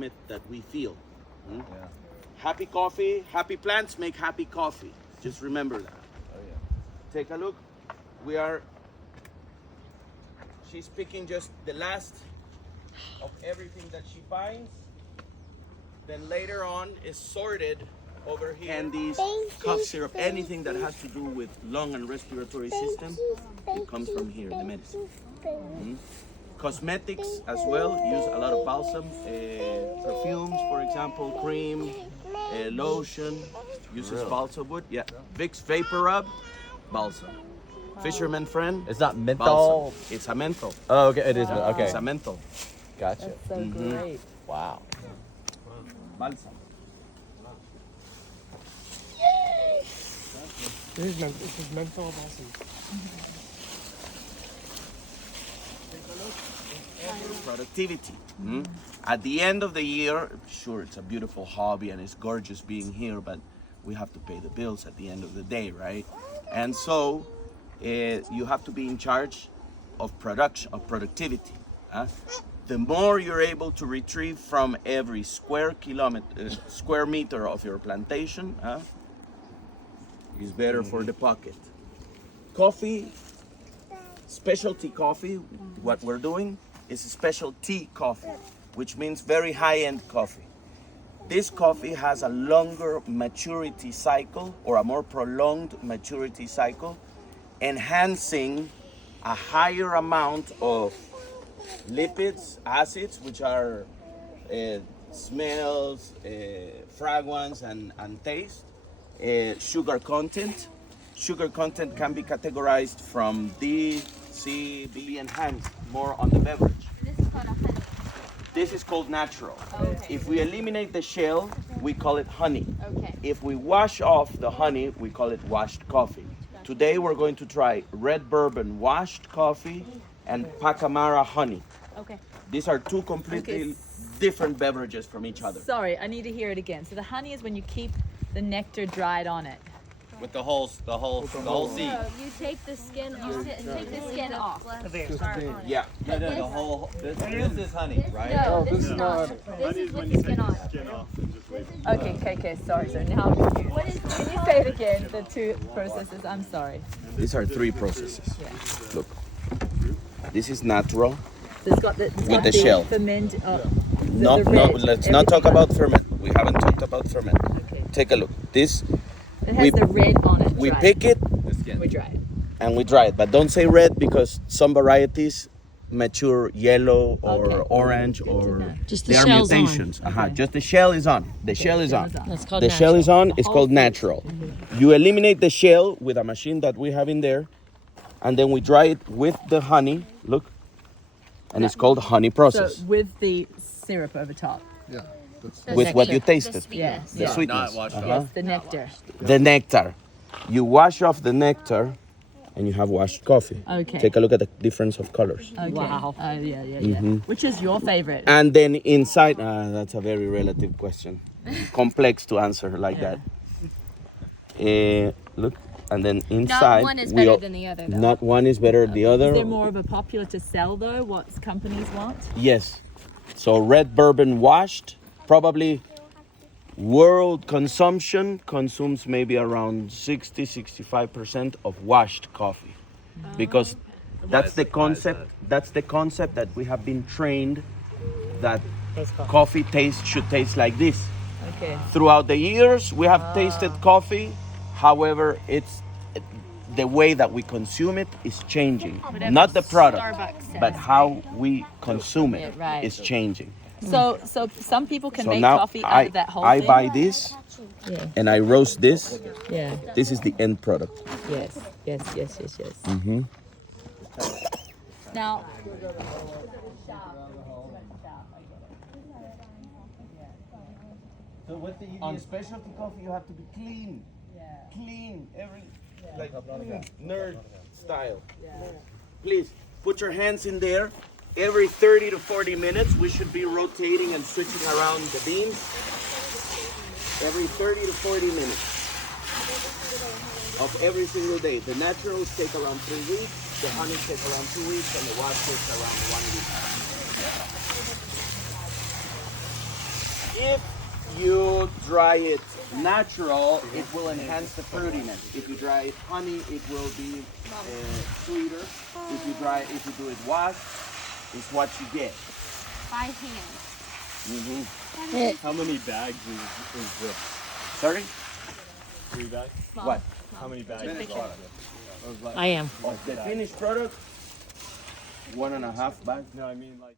climate that we feel. Yeah. Happy coffee, happy plants make happy coffee. Just remember that. Oh, yeah. Take a look. She's picking just the last of everything that she finds. Then later on is sorted over here. Candies, cough syrup, anything that has to do with lung and respiratory system, it comes from here, the medicine. Cosmetics as well, use a lot of balsam, perfumes, for example, cream, lotion, uses balsa wood. Yeah, Vicks Vapor Rub, balsam. Fisherman friend. It's not menthol. Balsam. It's a menthol. Oh, okay, it is. Okay, it's a menthol. Gotcha. That's so great. Wow. Balsam. This is menthol balsam. Productivity. At the end of the year, sure, it's a beautiful hobby and it's gorgeous being here, but we have to pay the bills at the end of the day, right? And so you have to be in charge of productivity. The more you're able to retrieve from every square meter of your plantation, is better for the pocket. Coffee, specialty coffee, what we're doing is a specialty coffee, which means very high-end coffee. This coffee has a longer maturity cycle or a more prolonged maturity cycle, enhancing a higher amount of lipids, acids, which are smells, fragrance, and taste. Sugar content. Sugar content can be categorized from D, C, B, enhanced, more on the beverage. This is called natural. Okay. If we eliminate the shell, we call it honey. Okay. If we wash off the honey, we call it washed coffee. Today we're going to try red bourbon washed coffee and Pacamara honey. Okay. These are two completely different beverages from each other. Sorry, I need to hear it again. So the honey is when you keep the nectar dried on it. With the whole seed. So you take the skin off. Take the skin off. Yeah. No, the whole. This is honey, right? No, this is not. This is with the skin on. Okay, KK, sorry. So now I'm confused. Can you say it again? The two processes. I'm sorry. These are three processes. Yeah. Look. This is natural. It's got with the shell. Ferment. Let's not talk about ferment. We haven't talked about ferment. Okay. Take a look. This. It has the red on it. We pick it. We dry it. And we dry it. But don't say red because some varieties mature yellow or orange or just the they are shell's mutations. On. Just the shell is on. The shell is on. That's called the natural. shell is on. It's called natural. You eliminate the shell with a machine that we have in there, and then we dry it with the honey. Look, and it's called honey process. So with the syrup over top. Yeah. With what you tasted. Yes. The sweetness. Yes, the nectar. The nectar. You wash off the nectar and you have washed coffee. Okay. Take a look at the difference of colors. Okay. Wow. Yeah. Which is your favorite? And then inside, that's a very relative question. Complex to answer like that. Look, and then inside. Not one is better than the other, though. Not one is better than the other. Is there more of a popular to sell, though, what companies want? Yes. So red bourbon washed, probably world consumption consumes maybe around 60-65% of washed coffee, because that's the concept. That's the concept that we have been trained that coffee should taste like this. Okay. Throughout the years, we have tasted coffee. However, it's the way that we consume it is changing. Not the product, but how we consume it is changing. So some people can make coffee out of that whole thing? I buy this and I roast this. Yeah. This is the end product. Yes. Mm-hmm. Now, on specialty coffee, you have to be clean. Clean, like nerd style. Please put your hands in there. Every 30 to 40 minutes, we should be rotating and switching around the beans. Every 30 to 40 minutes of every single day. The naturals take around 3 weeks, the honey takes around 2 weeks, and the wash takes around 1 week. If you dry it natural, it will enhance the fruitiness. If you dry it honey, it will be sweeter. If you do it wash, it's what you get. By hand. How many bags is this? Sorry? 3 bags? What? How many bags is this? I am. Of the finished product, 1.5 bags. No, I mean like.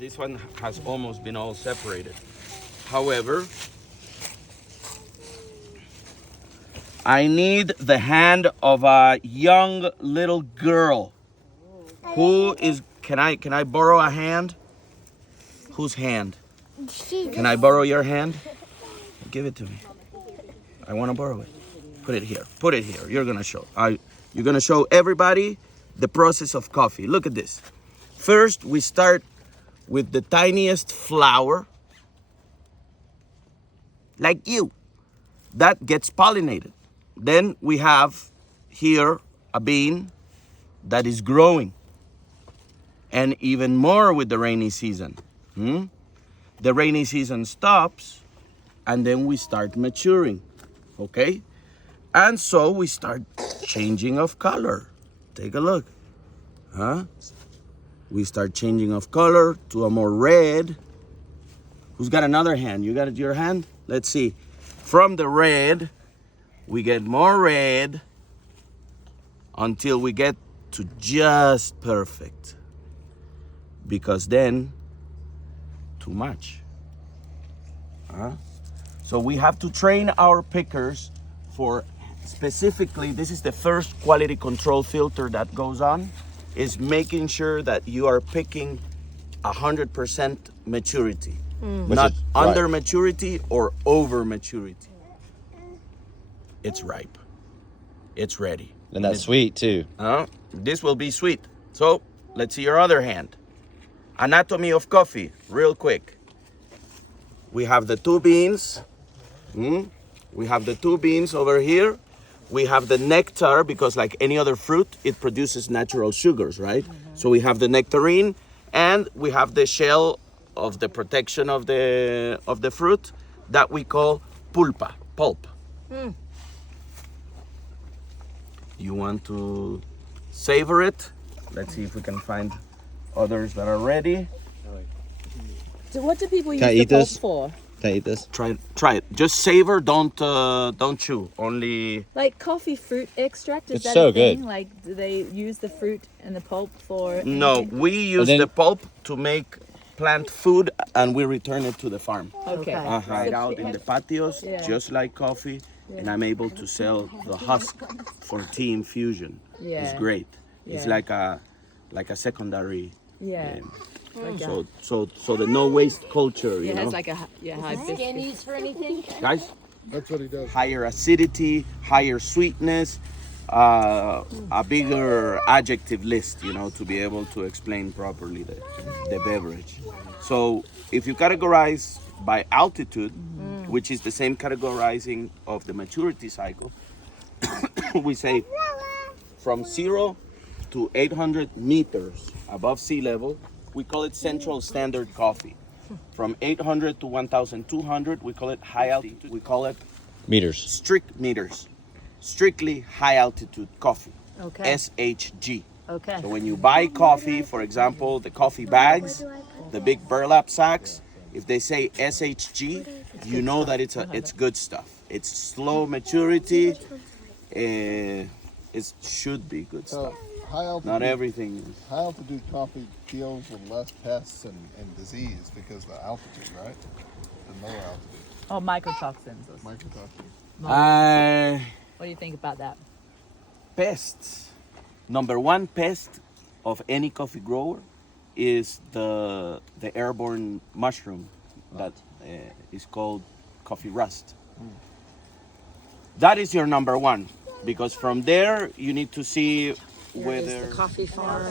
This one has almost been all separated. However, I need the hand of a young little girl. Who is, can I borrow a hand? Whose hand? Can I borrow your hand? Give it to me. I want to borrow it. Put it here. Put it here. You're gonna show. You're gonna show everybody the process of coffee. Look at this. First, we start with the tiniest flower, like you. That gets pollinated. Then we have here a bean that is growing. And even more with the rainy season. The rainy season stops, and then we start maturing, okay? And so we start changing of color. Take a look, We start changing of color to a more red. Who's got another hand? You got it, your hand? Let's see. From the red, we get more red until we get to just perfect. Because then, too much. So we have to train our pickers for specifically, this is the first quality control filter that goes on, is making sure that you are picking 100% maturity. Not under maturity or over maturity. It's ripe. It's ready. And that's sweet too. This will be sweet. So let's see your other hand. Anatomy of coffee, real quick. We have the 2 beans. We have the 2 beans over here. We have the nectar, because like any other fruit, it produces natural sugars, right? So we have the nectarine, and we have the shell of the protection of the fruit that we call pulp. You want to savor it? Let's see if we can find others that are ready. So what do people use Can I the eat pulp this? for? Can I eat this? Try it. Just savor. Don't chew. Only. Like coffee fruit extract? Is It's that so a thing? good. Like, do they use the fruit and the pulp for? No, anything? we use then- the pulp to make plant food, and we return it to the farm. Okay. Right out in the patios, Yeah. just like coffee, and I'm able to sell the husk for tea infusion. Yeah. It's great. It's Yeah. like a secondary. Yeah. Like a- So the no waste culture, you it know. has like a hibiscus. Skin used for anything? Guys, That's what he does. higher acidity, higher sweetness, a bigger adjective list, you know, to be able to explain properly the beverage. So if you categorize by altitude, which is the same categorizing of the maturity cycle, we say from 0 to 800 meters above sea level, we call it Central Standard Coffee. From 800 to 1,200, we call it high altitude. We call it Meters. strictly high altitude coffee. Okay. SHG. Okay. So when you buy coffee, for example, the coffee bags, the big burlap sacks, if they say SHG, you know that it's good stuff. It's slow maturity. It should be good stuff. High altitude, Not everything. high altitude coffee deals with less pests and disease because of the altitude, right? The lower altitude, Oh, mycotoxins. mycotoxins. What do you think about that? Pests. Number 1 pest of any coffee grower is the airborne mushroom that is called coffee rust. That is your number 1, because from there you need to see whether the coffee farm.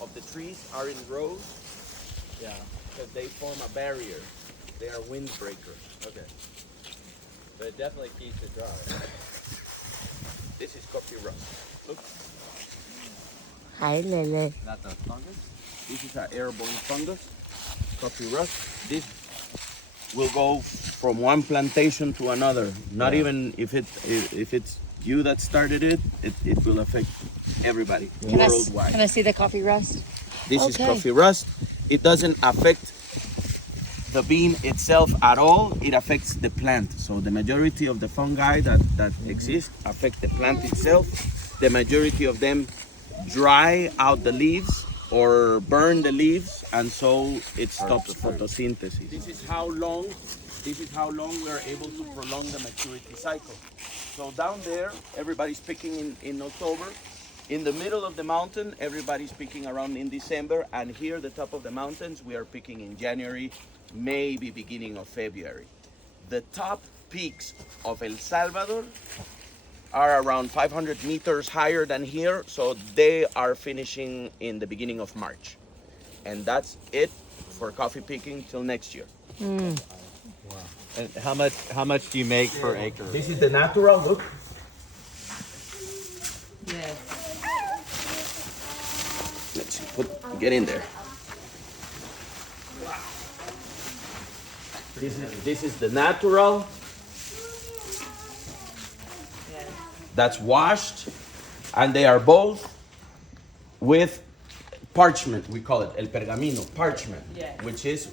of the trees are in rows. Yeah, because they form a barrier. They are windbreakers. Okay. But it definitely keeps it dry. This is coffee rust. Look. Hi, Lele. Not the fungus. This is an airborne fungus, coffee rust. This will go from one plantation to another. Not even if it's you that started it, it will affect everybody worldwide. Can I see the coffee rust? This is Okay. coffee rust. It doesn't affect the bean itself at all. It affects the plant. So the majority of the fungi that exist affect the plant itself. The majority of them dry out the leaves or burn the leaves, and so it stops photosynthesis. This is how long we are able to prolong the maturity cycle. So down there, everybody's picking in October. In the middle of the mountain, everybody's picking around in December, and here, the top of the mountains, we are picking in January, maybe beginning of February. The top peaks of El Salvador are around 500 meters higher than here, so they are finishing in the beginning of March. And that's it for coffee picking till next year. And how much do you make per acre? This is the natural, look. Yes. Let's see, get in there. This is the natural. That's washed, and they are both with parchment. We call it el pergamino, parchment, which is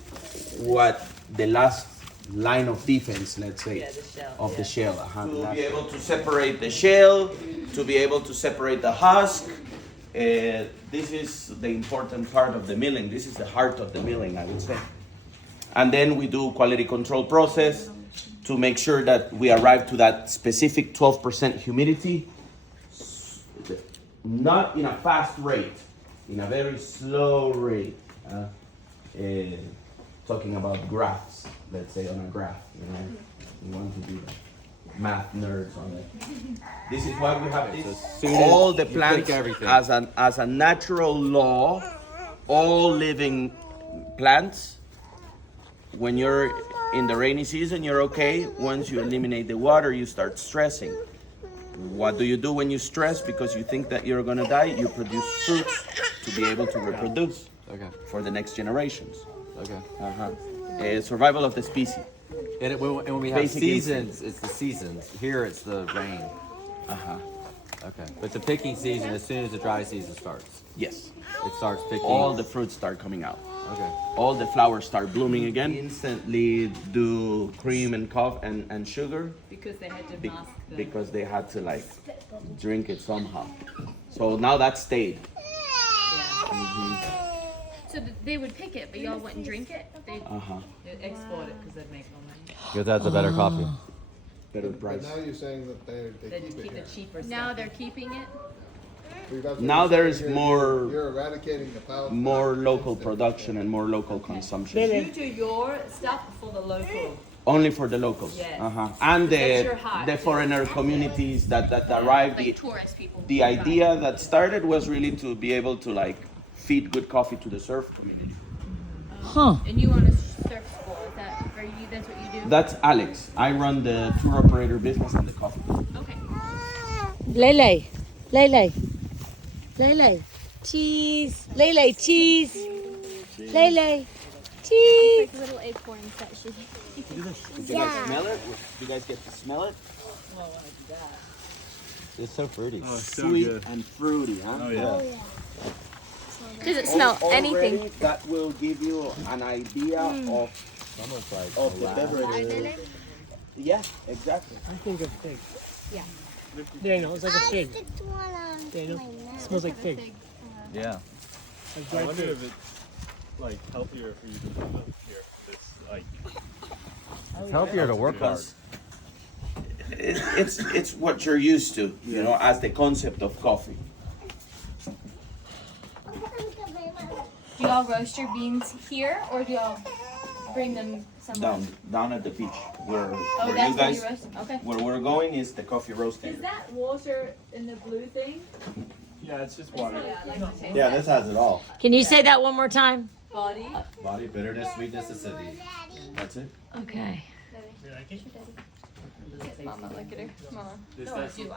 what the last line of defense, let's say, Yeah, the shell, of yeah. the shell. To be able to separate the shell, to be able to separate the husk. This is the important part of the milling. This is the heart of the milling, I would say. And then we do quality control process to make sure that we arrive to that specific 12% humidity, not in a fast rate, in a very slow rate. Talking about graphs, let's say on a graph, you know, you want to be math nerds on it. This is why we have this. All the plants as a natural law, all living plants, when you're in the rainy season, you're okay. Once you eliminate the water, you start stressing. What do you do when you stress? Because you think that you're gonna die, you produce fruits to be able to reproduce for the next generations. Survival of the species. And when we have Basic seasons, it's the seasons. Here it's the rain. Okay. But the picking season, as soon as the dry season starts, Yes. it starts picking. All the fruits start coming out. Okay. All the flowers start blooming again. Instantly do cream and coffee and sugar Because they had to mask the... because they had to like drink it somehow. So now that stayed. So they would pick it, but y'all wouldn't drink it? They'd They export it because they'd make more money. Because that's a better coffee. Better But price. now you're saying that they They keep keep it the here. cheaper stuff. Now they're keeping it? Now there's more You're eradicating the power. local production and more local consumption. You do your stuff for the local. Only for the locals. Yes. And That's your heart. the foreigner communities that arrive. Like tourist people. The idea that started was really to be able to like feed good coffee to the surf community. And you want a surf school, is that, are you, that's what you do? That's Alex. I run the tour operator business and the coffee. Okay. Lele. Lele. Lele. Cheese. Lele, cheese. Lele. Cheese. Like little acorns that she... Did you guys smell it? Did you guys get to smell it? It's so fruity. Oh, so Sweet good. and fruity, huh? Oh yeah. Doesn't smell anything. Already, that will give you an idea of Almost like the beverage. Yeah, exactly. I think of fig. Yeah. Daniel, it's like a fig. Daniel, it smells like fig. Yeah. Like I dried wonder fig. if it's like healthier for you to live here. It's like It's healthier to work hard. It's what you're used to, you know, as the concept of coffee. Do y'all roast your beans here, or do y'all bring them somewhere? Down at the beach where Oh, you that's where guys you roast them? Okay. where we're going is the coffee roast Is area. that water in the blue thing? yeah, it's just water. Yeah, I like to taste Yeah, that. this has it all. Can you say that one more time? Body. Body, bitterness, sweetness, acidity. That's it. Okay. Mama, look at her. Mama. This definitely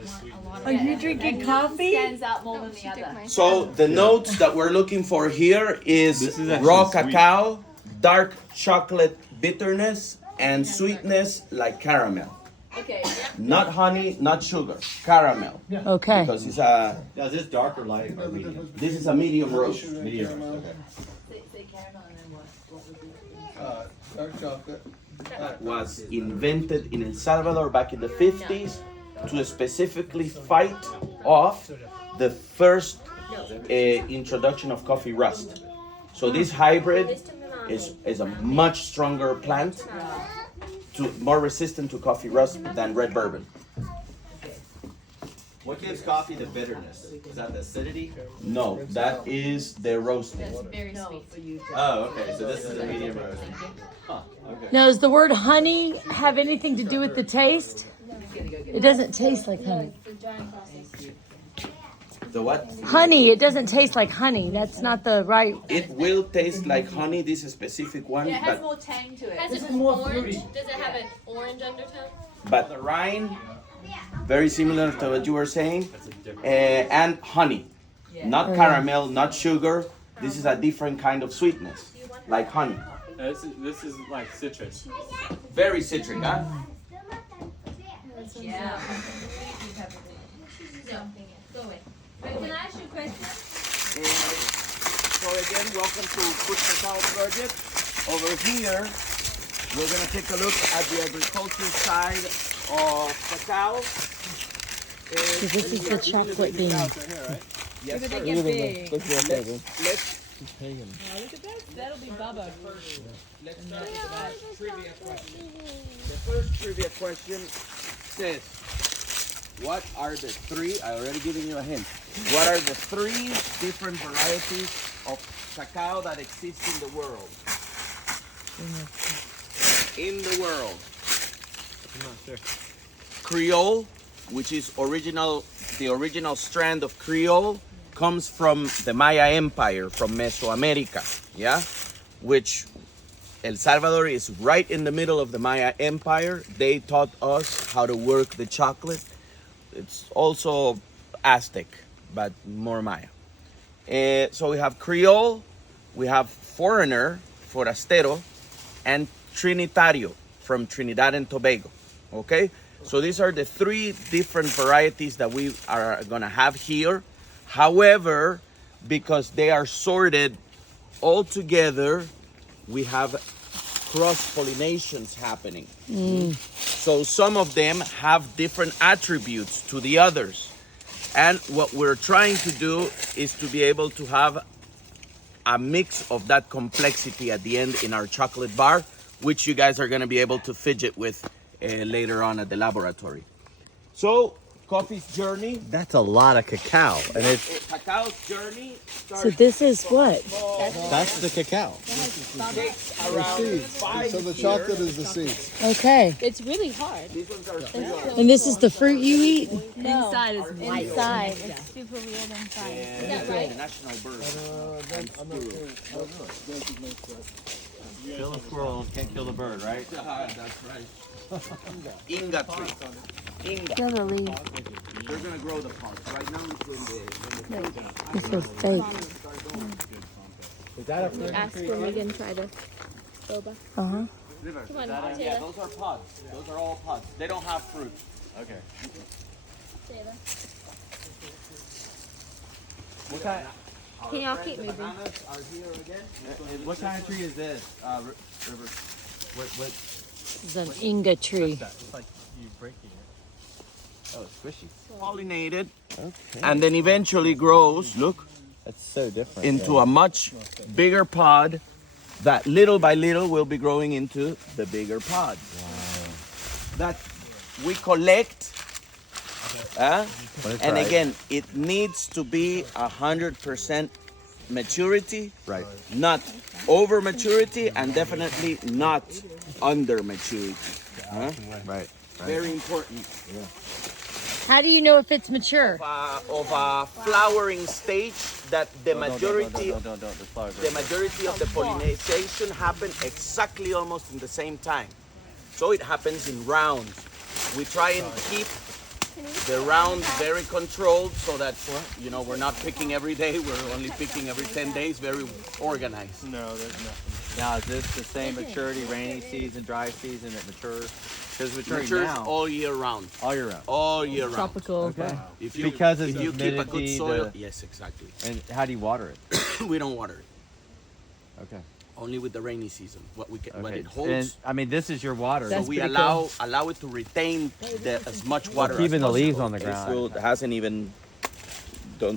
has sweetness. Are you drinking coffee? Stands out more than the She took other. my. So the notes that we're looking for here is This is actually raw sweet. cacao, dark chocolate bitterness, and sweetness like caramel. Okay. Not honey, not sugar, caramel. Okay. Because it's a, Now, is this dark or light or medium? this is a medium roast. Medium. Okay. Say caramel and then what would be? Dark chocolate. Was invented in El Salvador back in the 50s to specifically fight off the first introduction of coffee rust. So this hybrid is a much stronger plant, more resistant to coffee rust than red bourbon. What gives coffee the bitterness? Is that the acidity? No, that is the roasting. That's very sweet. Oh, okay. So this is a medium roast. Huh. Okay. Now, does the word honey have anything to do with the taste? It doesn't taste like honey. The drying process. The what? Honey, it doesn't taste like honey. That's not the right. It will taste like honey, this specific one, Yeah, it has but more tang to it. Has an orange? Does it have an orange undertone? the rind, very similar to what you were saying, and honey. Not caramel, not sugar. This is a different kind of sweetness, like honey. This is like citrus. Very citric, huh? Yeah. No. Go away. Can I ask you a question? So again, welcome to Food Cacao Project. Over here, we're gonna take a look at the agriculture side of cacao. So this is the chocolate bean. Yes, Look sir. at they get big. Let's Look at that. That'll be Bubba first. Let's start with the trivia question. The first trivia question says, what are the three, I already given you a hint, what are the three different varieties of cacao that exist in the world? In the world. I'm not sure. Creole, which is the original strand of Creole, comes from the Maya Empire, from Mesoamerica, yeah? Which El Salvador is right in the middle of the Maya Empire. They taught us how to work the chocolate. It's also Aztec, but more Maya. So we have Creole, we have Foreigner, Forastero, and Trinitario from Trinidad and Tobago, okay? So these are the three different varieties that we are gonna have here. However, because they are sorted all together, we have cross-pollinations happening. So some of them have different attributes to the others. And what we're trying to do is to be able to have a mix of that complexity at the end in our chocolate bar, which you guys are gonna be able to fidget with later on at the laboratory. So, coffee's journey. That's a lot of cacao, and it's Cacao's journey starts So this is what? that's the cacao. takes around 5 So the years. chocolate is the seeds. Okay. It's really hard. These ones are still And this is the fruit you eat? Inside is white. Inside. It's super weird inside. Is that right? the national bird. Kill the squirrel, can't kill the bird, right? That's right. Inga tree. Inga. Kill the leaf. They're gonna grow the pods. Right now it's in the This is fake. Is that a fruit? Ask when we can try to boba. Uh-huh. river. Come on, Yeah, Taylor. those are pods. Those are all pods. They don't have fruit. Okay. Taylor. What kind? Can y'all keep moving? Bananas are here again. What kind of tree is this? River. What? This is an Inga tree. It's like you breaking it. Oh, it's squishy. Pollinated, Okay. and then eventually grows. Look, That's so different. into a much bigger pod that little by little will be growing into the bigger pod. That we collect. And again, it needs to be 100% maturity, Right. not over maturity, and definitely not under maturity. Right. Very important. How do you know if it's mature? Of a flowering stage that the majority Don't. The flowers the majority of the pollination happen exactly almost in the same time. So it happens in rounds. We try and keep the round very controlled so that, you know, we're not picking every day. We're only picking every 10 days, very organized. No, there's nothing. Now, is this the same maturity, rainy season, dry season, it matures? Because maturing Matures now, all year round. all year round. All year round. Tropical. Okay. If you, Because of if the you keep a good humidity, soil, yes, exactly. And how do you water it? We don't water it. Okay. Only with the rainy season. What we can, what Okay. it holds. And, I mean, this is your water. So That's we pretty allow it to retain as much water. as keeping the leaves possible. on the ground. It still hasn't even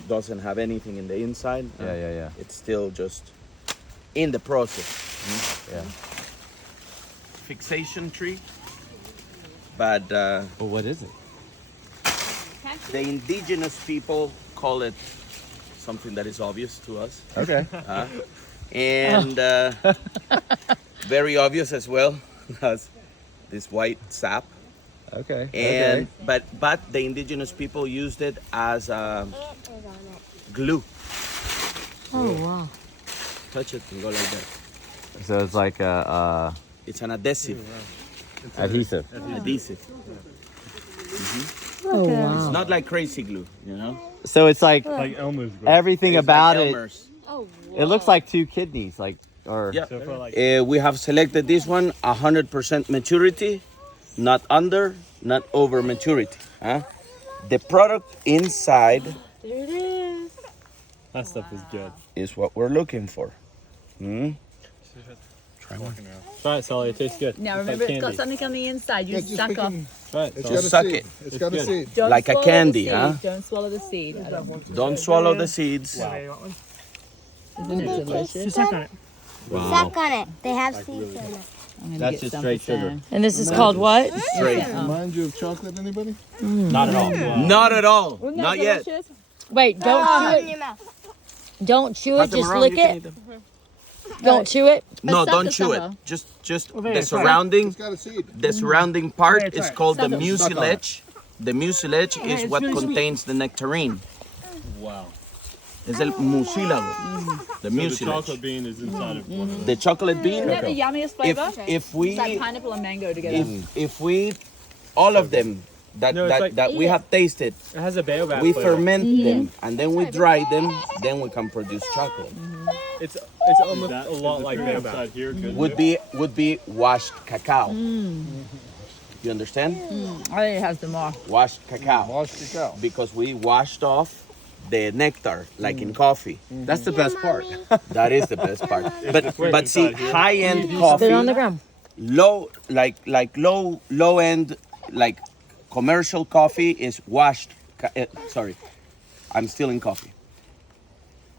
doesn't have anything in the inside. Yeah. It's still just in the process. Yeah. Fixation tree, but But what is it? the indigenous people call it something that is obvious to us, Okay. and very obvious as well as this white sap. Okay. And but the indigenous people used it as glue. Oh wow. Touch it and go like that. So it's like a It's an adhesive. adhesive. Adhesive. Oh wow. It's not like crazy glue, you know. So it's like Like Elmer's glue. everything It's about like it. Elmer's. It looks like two kidneys, like or Yeah. So for like, We have selected this one 100% maturity, not under, not over maturity. Huh? The product inside There it is. that stuff is good. is what we're looking for. Try it, Sully. It tastes good. Now It's remember, like it's got candy. something on the inside. You Yeah, just suck pick off. 'em. Try it, It's Sully. got a Suck seed. it. It's got a good. seed. Don't Like a swallow candy, the seed. huh? Don't swallow the seed. I don't- Don't swallow the seeds. Isn't it delicious? Just suck on it. Suck on it. They have seeds in it. I'm gonna That's get just some straight for sugar. Sam. And this is called what? Straight. Remind you of chocolate, anybody? Not at all. Not at all. Isn't that Not yet. delicious? Wait, don't chew In it. your mouth. Don't chew Pass it. them Just around, lick you can it. eat them. Don't chew it. No, Suck don't the chew it. somehow. Just there, the try it. surrounding. It's got a seed. The surrounding part Okay, is try it. called the Suck it. mucilage. The mucilage is it's what really sweet. contains the nectarine. Wow. Es el mucílago. The So the mucilage. chocolate bean is inside of one of them. The chocolate bean. Isn't that the yummiest flavor? If we It's like pineapple and mango together. if we all of them that No, it's that, like- that we have tasted, It has a baobab we flavor. ferment them and then we dry them, then we can produce chocolate. It's almost a lot like baobab. Here, good. Would be washed cacao. You understand? I think it has the more. Washed cacao. Washed cacao. Because we washed off the nectar like in coffee. That's the best part. That is the best part. the fruit But see, inside here. high-end Spit it on the coffee, ground. low end, like commercial coffee is washed. Sorry, I'm still in coffee.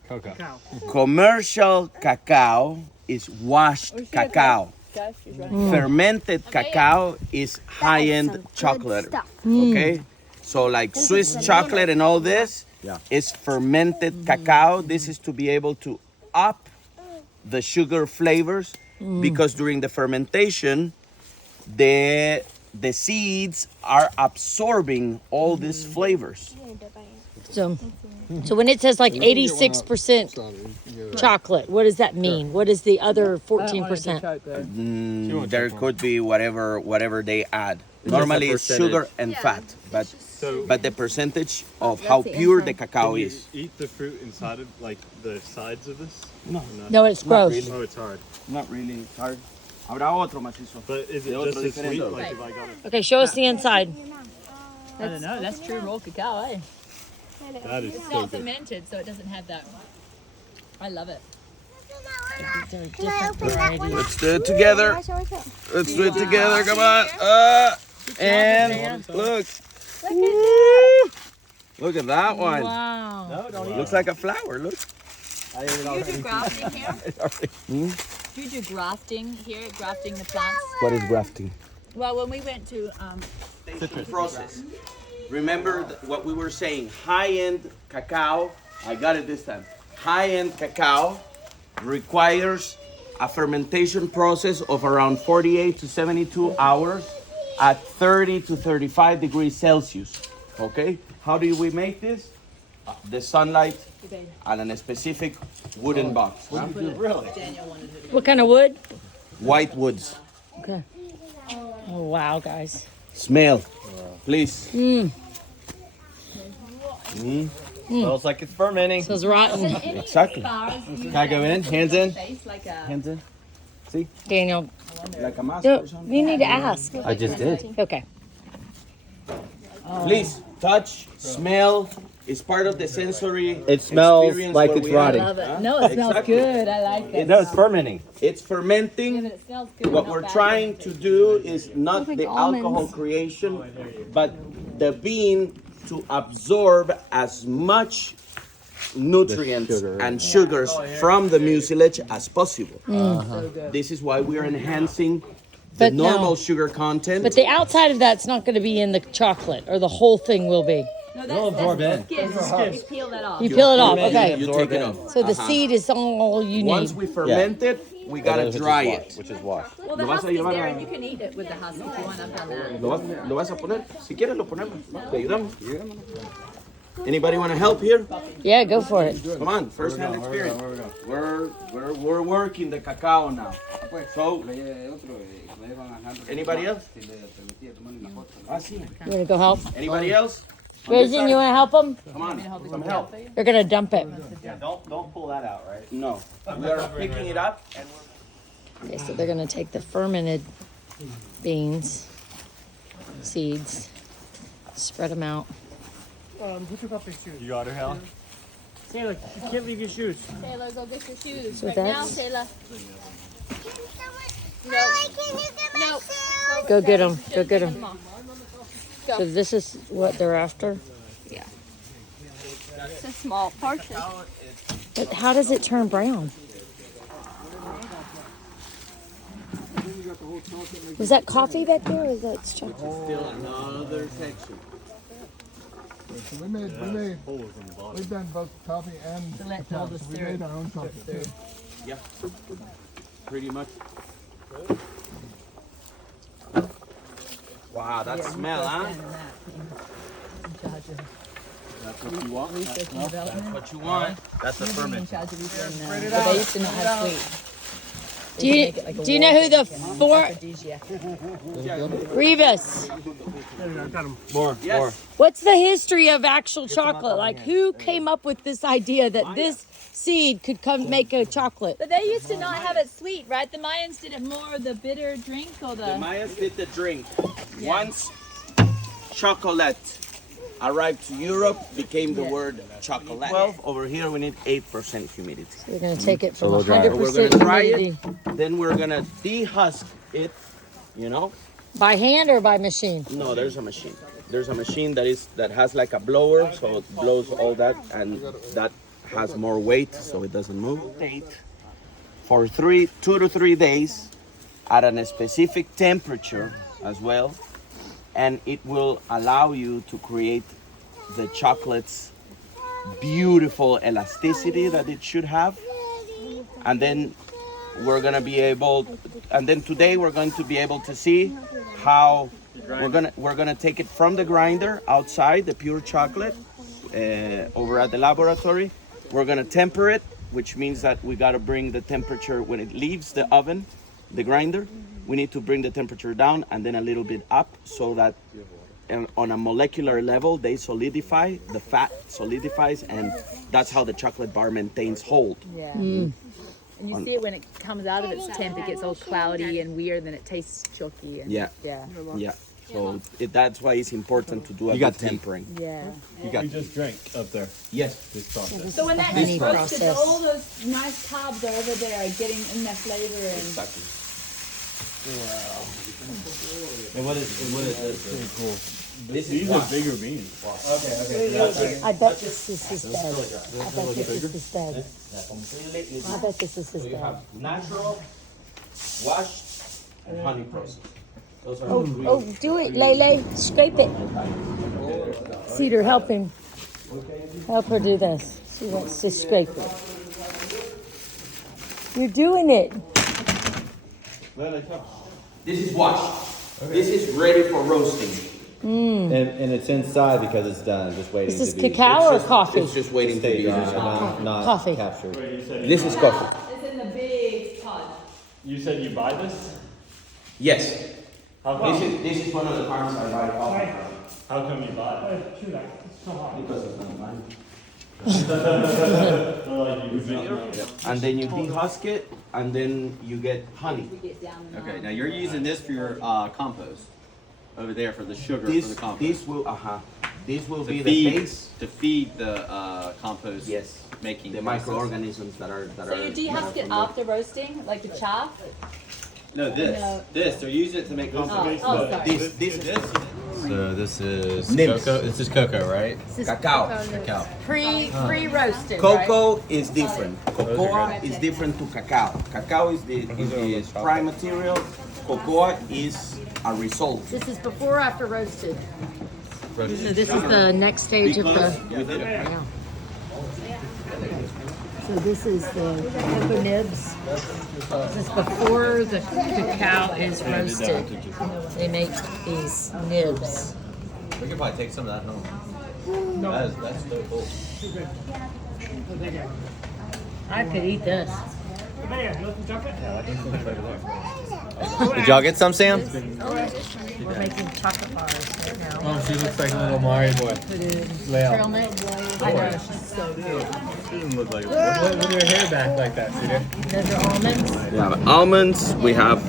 Cocoa. Commercial cacao is washed cacao. Guys, she's right. Fermented cacao is high-end chocolate. Okay, so like Swiss chocolate and all this is fermented cacao. This is to be able to up the sugar flavors because during the fermentation, the seeds are absorbing all these flavors. So when it says like 86% It's not- you know, chocolate, what does that mean? What is the other 14%? There could be whatever they add. Normally it's sugar and fat, but So the percentage of how pure the cacao you is. eat the fruit inside of like the sides of this? No. No, it's gross. really. Oh, it's hard. Not really. It's hard. Habrá otro macizo. But is it The just otro as sweet? diferente. Like if I got it, Okay, show us the inside. I don't know. That's true raw cacao, eh? that is It's so not good. fermented, so it doesn't have that. I love it. They're Can I different open that one? varieties. Let's do it together. Let's do it together. Come on. And look. Look at that one. Wow. Looks like a flower. Look. Do you do grafting here? Do you do grafting here? Grafting the plants? What is grafting? Well, when we went to Process. Remember what we were saying. High-end cacao. I got it this time. High-end cacao requires a fermentation process of around 48 to 72 hours at 30 to 35 degrees Celsius. Okay? How do we make this? The sunlight and a specific wooden box. Huh? What kind of wood? White woods. Okay. Oh, wow, guys. Smell, please. Smells like it's fermenting. Smells rotten. Exactly. Cacao in, hands in. Hands in. Daniel, Like a mask no, or something. you need to ask. I just did. Okay. Please touch, smell. It's part of the sensory. It smells experience like where it's we are. rotting. Love it. No, it smells Exactly. good. I like it. No, it's fermenting. It's fermenting. But it smells good. What not we're bad. trying to do is not like the almonds. alcohol creation, but the bean to absorb as much nutrients sugar. and sugars from the mucilage as possible. This is why we are enhancing the But no. normal sugar content. But the outside of that's not going to be in the chocolate, or the whole thing will be. No, It'll absorb in. skin. You peel that off. You peel it off. ferment Okay. it. you take it off. So the seed is all you Once need. we ferment it, we gotta dry it. Which is washed. Well, the Lo vas a husk is llevar there a- and you can eat it with the husk if you want. I've done that. Lo vas a poner? Si quieres lo ponemos. Te ayudamos. Anybody want to help here? Yeah, go for it. Come on, first-hand experience. We're working the cacao now. So, anybody else? Ah, sí. You want to go help? Anybody else? Raisin, you want to help them? Come on, some help. They're going to dump it. Yeah, don't pull that out, right? No, we are picking it up and Okay, so they're going to take the fermented beans, seeds, spread them out. Put your puppy's shoes. You got her, Helen? Taylor, you can't leave your shoes. Taylor, go get your shoes. So right now, that's- Taylor. No. Go get them. Go get them. Mom. So this is what they're after. It's a small portion. But how does it turn brown? Was that coffee back there, or is that chocolate? still another section. So we've done both coffee and cacao. So we made our own chocolate too. Yeah, pretty much. Wow, that smell, huh? That's what you want. That's what you want. That's the ferment. But they used to not have sweet. Do you know who the Revis? I got them. More. What's the history of actual chocolate? Like, who came up with this idea that this seed could come make a chocolate? But they used to not have it sweet, right? The Mayans did it more the bitter drink or The the. Mayans did the drink. Once chocolate arrived to Europe, became the word chocolate. 12, over here we need 8% humidity. We're going to take it from we'll dry it. 100% We're gonna dry it. humidity. Then we're gonna dehusk it, you know? By hand or by machine? No, there's a machine. There's a machine that has like a blower, so it blows all that, and that has more weight, so it doesn't move. For 2 to 3 days at a specific temperature as well, and it will allow you to create the chocolate's beautiful elasticity that it should have. And then we're gonna be able, and then today we're going to be able to see how we're gonna take it from the grinder outside, the pure chocolate, over at the laboratory. We're gonna temper it, which means that we gotta bring the temperature when it leaves the oven, the grinder. We need to bring the temperature down and then a little bit up so that on a molecular level they solidify, the fat solidifies, and that's how the chocolate bar maintains hold. Yeah. And you see it when it comes out of its temp, it gets all cloudy and weird, then it tastes chalky. And, Yeah. Yeah. Yeah. So that's why it's important to do a You got good to eat. tempering. Yeah. We just drank up there. Yes. This process. So when that Honey gets roasted, process. all those nice carbs are over there getting in their flavor and. Exactly. And what is this? Pretty cool. This These is are washed. bigger beans. I bet this is his bed. I bet this is his bed. I bet this is his So you bed. have natural, washed, and honey process. Those are Oh, the three. oh, do it, Lele. Scrape it. Cedar, help him. Help her do this. She wants to scrape it. You're doing it. This is washed. This is ready for roasting. And it's inside because it's done, just waiting Is this to be cacao or coffee? It's just waiting to be not Coffee. captured. This is coffee. It's in the big pod. You said you buy this? Yes. How come? This is one of the farms I buy coffee from. How come you buy it? It's so hard. Because it's not mine. Like you And then you dehusk it, and then you get honey. Okay, now you're using this for your compost over there for the sugar for This the compost. this will to be feed, the base. to feed the compost. Yes. Making The process. microorganisms that are So you dehusk it after roasting, like the chaff? No, this. No. This. They're using it to make compost. Oh, sorry. this So this is Nibs. cocoa. This is cocoa, right? cacao. Cacao. Pre-roasted, Cocoa is different. Cocoa is different to cacao. Cacao is the prime material. Cocoa is a result. This is before or after roasted? So this is the next stage of Because the. we did it. Yeah. So this is the cocoa nibs. This is before the cacao is roasted. They make these nibs. We could probably take some of that home. That's so cool. I could eat this. There, you want some chocolate? Did y'all get some, Sam? We're making chocolate bars right now. Oh, she looks like a little Mario boy. Trail mix. I know, she's so good. She doesn't look like it. With her hair back like that, see there? Those are almonds. We have almonds, we have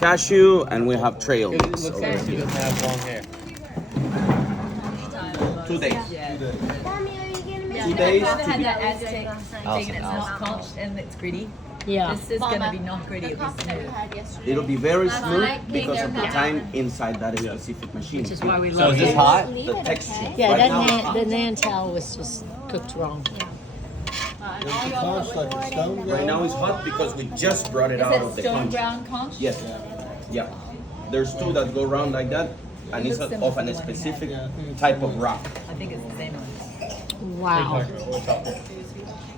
cashew, and we have trail mix. Looks like she doesn't have long hair. 2 days. Mommy, are you gonna make 2 days Have to had be. that Aztec thing and it's not conched and it's gritty? Yeah. This is gonna be not gritty, it'll be smooth. It'll be very smooth because of the time inside that specific machine. Which is why we So love is this it. hot? The texture. Yeah, Right that now it's hot. the Nantel was just cooked wrong. Conch like a stone Right now it's hot because we just brought it Is out it of the stone conch. ground conch? Yes. Yeah. There's two that go around like that, and it's of a specific type of rock. I think it's the same one. Wow.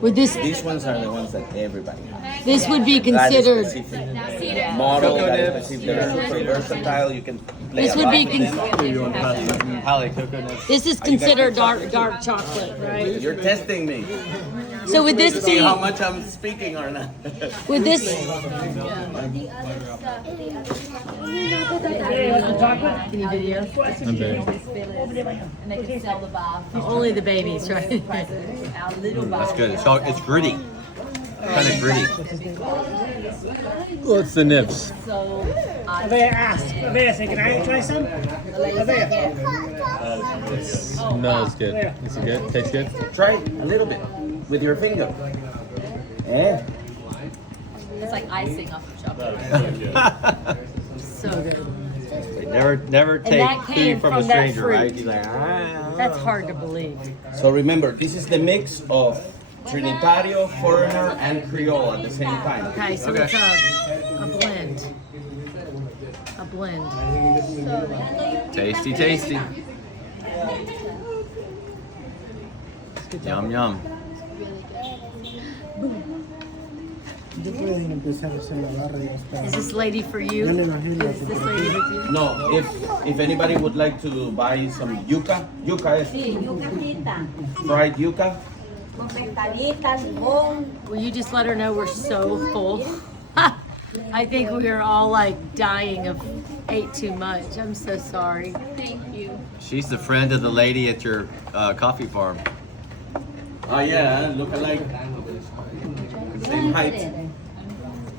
Would These ones are the ones that everybody has. this would be That is considered specific model, that is specific. They're super versatile. You can play this a would lot be with them. Holly, cocoa nibs. this is considered dark chocolate, right? You're testing me So would to this see be how much I'm speaking or not. would this can you video? And they can sell the bar. Only the babies, right? Our little bar. That's good. It's gritty. Kind of gritty. What's the nibs? So, Avea asked. Avea said, can I try some? Avea. No, it's good. Is it good? Tastes good? Try it a little bit with your finger. Eh? it's like icing off the chocolate. So good. Never take that food came from a from that stranger, fruit. right? You're like, That's hard to believe. So remember, this is the mix of Trinitario, foreigner, and Creole at the same time. Okay, so Okay. it's a blend. A blend. Tasty, tasty. Yum, yum. Is this lady for you? Is this lady with you? No, if anybody would like to buy some yuca, yuca is fried yuca. Will you just let her know we're so full? I think we are all like dying of ate too much. I'm so sorry. Thank you. She's the friend of the lady at your coffee farm. Oh yeah, look alike. Same height.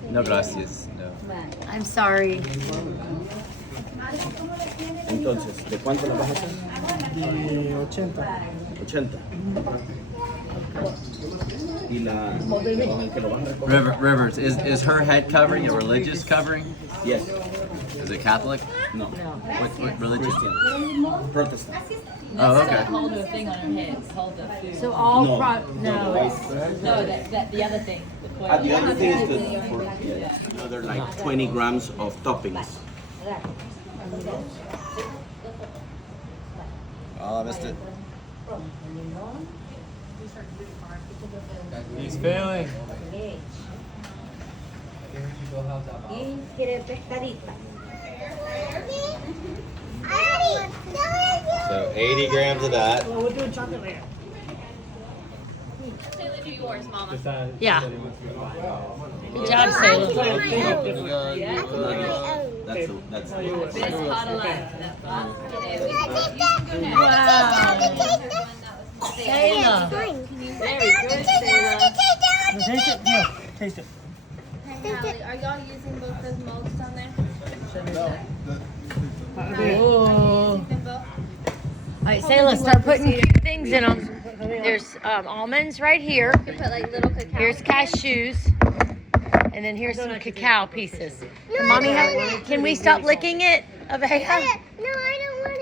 No gracias. No. I'm sorry. Entonces, ¿de cuánto lo vas a hacer? De 80. 80. Y la con el que lo vas a recoger. Rivers, is her head covering a religious covering? Yes. Is it Catholic? No. What religion? Christian. Protestant. Oh, okay. Hold her thing on her head. Hold the food. So all No. no, it's No, that the other thing. The foil. The other thing is another like 20 grams of toppings. Oh, I missed it. He's failing. So 80 grams of that. Well, we're doing chocolate later. Taylor, do yours, Mama. yeah. Good job, Salem. Oh, That's the Best pot alive. Wow. Yeah, Sayla. it's fine. Very good, Sayla. Taste it. Here, taste it. Hey, Hallie, are y'all using both those molds down there? Oh. Using them both? All right, Sayla, start putting things in them. There's almonds right here. You put like little cacao. Here's cashews. And then here's some cacao pieces. Mommy, can we stop licking it, Avea? No, I don't want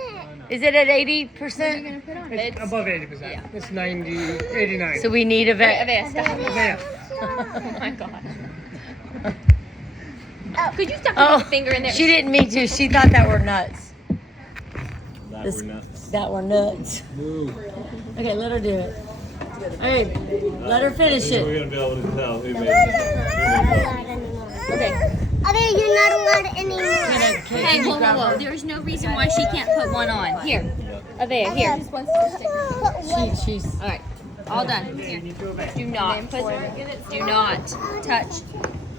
it. Is it at 80%? It's above 80%. It's 90, 89. So we need Avea, stop. Yeah. Oh my gosh. Could you stop putting Oh, your finger in there? she didn't mean to. She thought that were nuts. That This- were nuts. That were nuts. Okay, let her do it. All right, let her finish We're it. gonna be able to tell who made it. Okay. Okay, you're not allowed anymore. Hey, whoa, whoa, whoa. There's no reason why she can't put one on. Here. Avea, here. She's. All right. All done. Here. Do not put. Do not touch.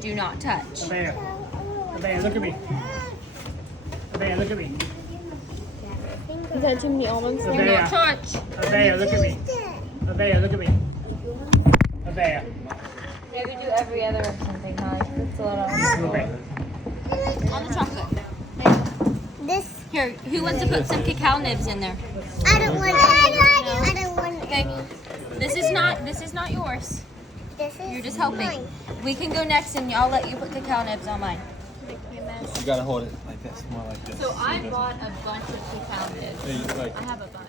Do not touch. Abea. Abea, look at me. Abea, look at me. Is that too many almonds? Do not Abea. touch. Abea, look at me. Abea, look at me. Abea. Maybe do every other or something, huh? That's a little. Okay. On the chocolate. This, Here. Who wants to put some cacao nibs in there? I don't want it. I don't want Okay. any. This is not yours. This is You're just helping. mine. We can go next, and I'll let you put cacao nibs on mine. You gotta hold it like this, more like this. So I bought a bunch of cacao nibs. Like, I have a bunch.